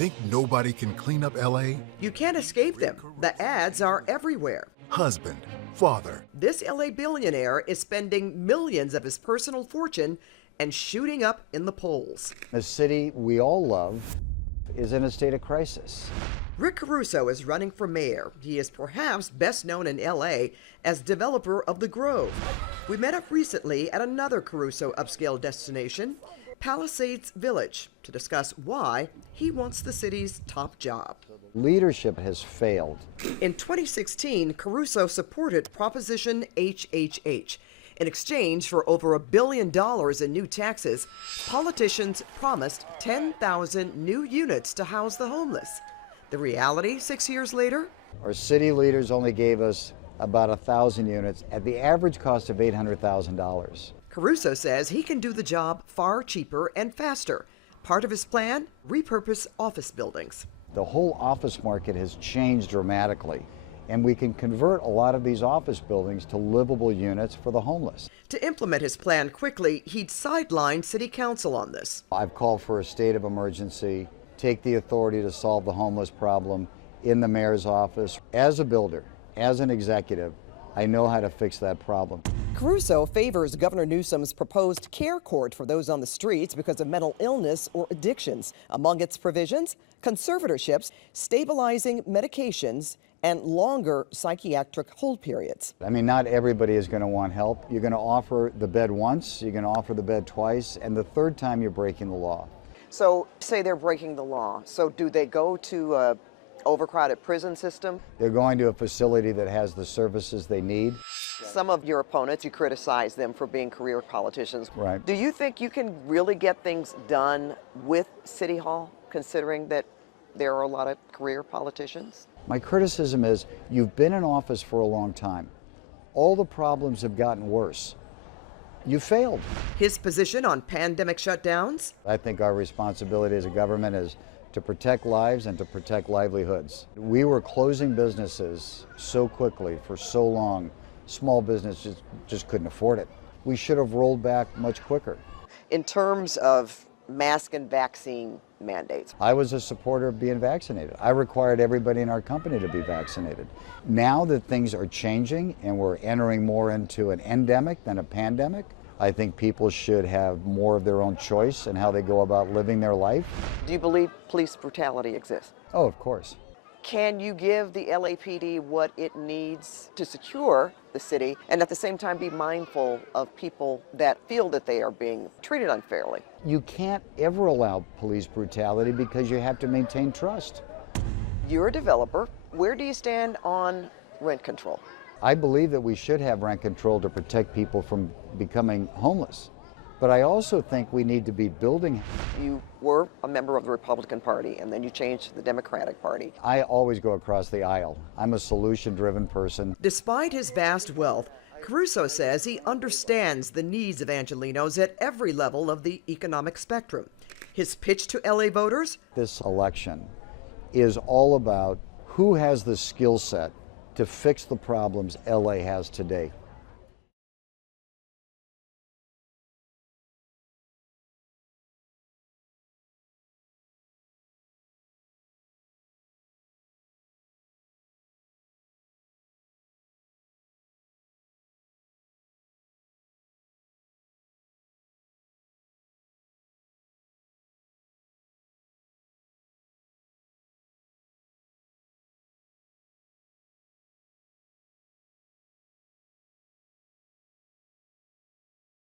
Think nobody can clean up LA? You can't escape them. The ads are everywhere. Husband, father. This LA billionaire is spending millions of his personal fortune and shooting up in the polls. The city we all love is in a state of crisis. Rick Caruso is running for mayor. He is perhaps best known in LA as developer of the Grove. We met up recently at another Caruso upscale destination, Palisades Village, to discuss why he wants the city's top job. Leadership has failed. In 2016, Caruso supported Proposition HHH. In exchange for over $1 billion in new taxes, politicians promised 10,000 new units to house the homeless. The reality 6 years later? Our city leaders only gave us about 1,000 units at the average cost of $800,000. Caruso says he can do the job far cheaper and faster. Part of his plan, repurpose office buildings. The whole office market has changed dramatically, and we can convert a lot of these office buildings to livable units for the homeless. To implement his plan quickly, he'd sideline city council on this. I've called for a state of emergency, take the authority to solve the homeless problem in the mayor's office. As a builder, as an executive, I know how to fix that problem. Caruso favors Governor Newsom's proposed care court for those on the streets because of mental illness or addictions. Among its provisions, conservatorships, stabilizing medications, and longer psychiatric hold periods. I mean, not everybody is going to want help. You're going to offer the bed once, you're going to offer the bed twice, and the third time you're breaking the law. So say they're breaking the law. So do they go to a overcrowded prison system? They're going to a facility that has the services they need. Some of your opponents, you criticize them for being career politicians. Right. Do you think you can really get things done with City Hall, considering that there are a lot of career politicians? My criticism is you've been in office for a long time. All the problems have gotten worse. You failed. His position on pandemic shutdowns? I think our responsibility as a government is to protect lives and to protect livelihoods. We were closing businesses so quickly for so long, small businesses just couldn't afford it. We should have rolled back much quicker. In terms of mask and vaccine mandates, I was a supporter of being vaccinated. I required everybody in our company to be vaccinated. Now that things are changing and we're entering more into an endemic than a pandemic, I think people should have more of their own choice in how they go about living their life. do you believe police brutality exists? Oh, of course. Can you give the LAPD what it needs to secure the city and at the same time be mindful of people that feel that they are being treated unfairly? You can't ever allow police brutality because you have to maintain trust. You're a developer. Where do you stand on rent control? I believe that we should have rent control to protect people from becoming homeless. But I also think we need to be building. You were a member of the Republican Party and then you changed to the Democratic Party. I always go across the aisle. I'm a solution-driven person. Despite his vast wealth, Caruso says he understands the needs of Angelenos at every level of the economic spectrum. His pitch to LA voters? This election is all about who has the skill set to fix the problems LA has today.